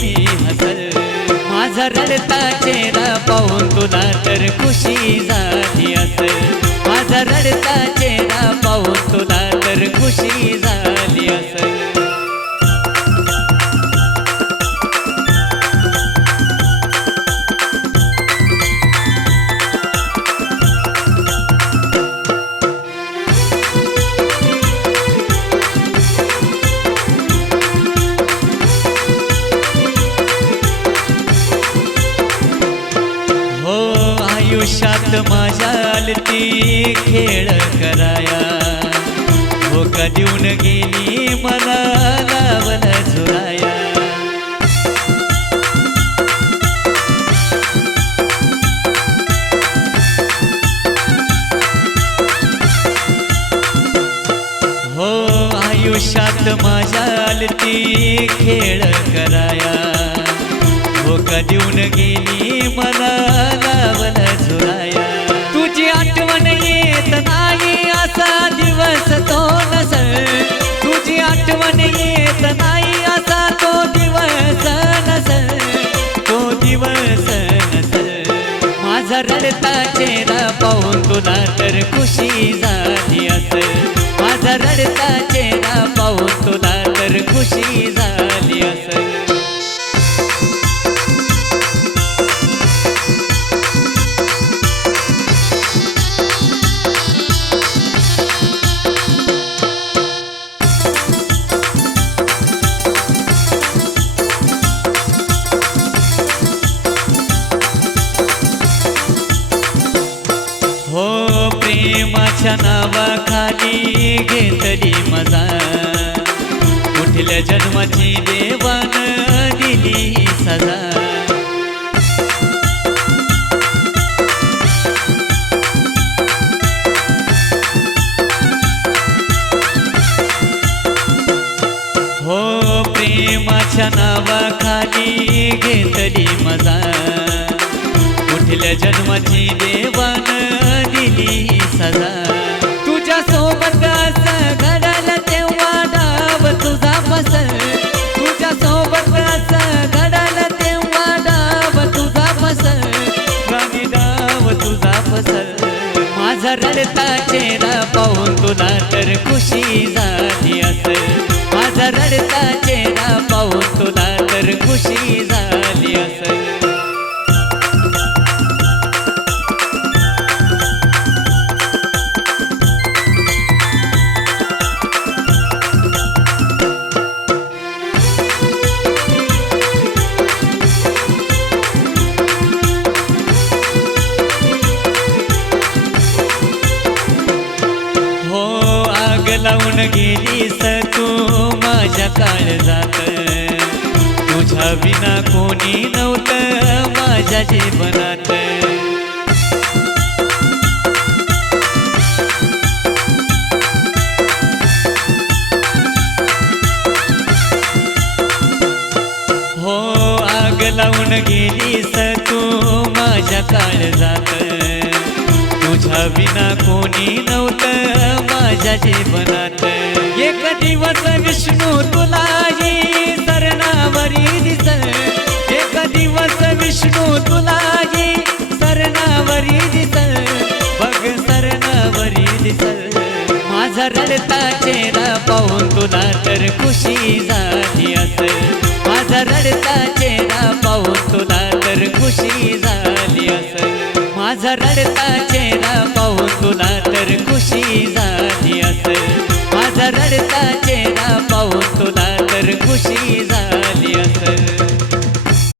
मी hustle माझा रडता चेहरा पाहून तुला तर खुशी झाली असल माझा रडता चेहरा पाहून तुला तर खुशी झाली असल आयुष्यात माझ्या आलती खेळ कराया हो कधीऊन गेली मला लावल झुराया हो आयुष्यात माझ्या आलती खेळ कराया हो कधीऊन गेली मला लावल झुराया तुझी आठवण येत नाही असा दिवस तो नसल तुझी आठवण येत नाही असा तो दिवस नसल तो दिवस नसल माझा रडता चेहरा पाहून तुला तर खुशी झाली असल माझा रडता चेहरा पाहून तुला तर खुशी झाली असल हो प्रेमाच्या नावाखाली घेतली मजा कुठल्या जन्माची देवान दिली सजा हो प्रेमाच्या नावाखाली घेतली मजा कुठल्या जन्माची देवान दिली सजा तुझ्या सोबत असं घडलं तेव्हा डाव तुझा फसल तुझ्या सोबत असं घडलं तेव्हा डाव तुझा फसल गाणी डाव तुझा फसल माझा रडता चेहरा पाहून तुला तर खुशी झाली असल माझा रडता चेहरा पाहून तुला तर खुशी झाली असल लावून गेलीस तू माझ्या काळजात तुझ्या विना कोणी नव्हतं माझ्या जीवनात हो आग लावून गेलीस तू माझ्या काळजात तुझ्या विना कोणी नव्हतं माझ्या जीवनात एक दिवस विष्णू तुलाही सरणावरी दिसल एक दिवस विष्णू तुलाही सरणावरी दिसल बघ सरणावरी दिसल माझा रडता चेहरा पाहून तुला तर खुशी झाली असल माझा रडता चेहरा पाहून तुला तर खुशी झाली असल माझा रडता चेहरा पाहून तुला तर खुशी झाली असल माझा रडता चेहरा पाहून तुला तर खुशी झाली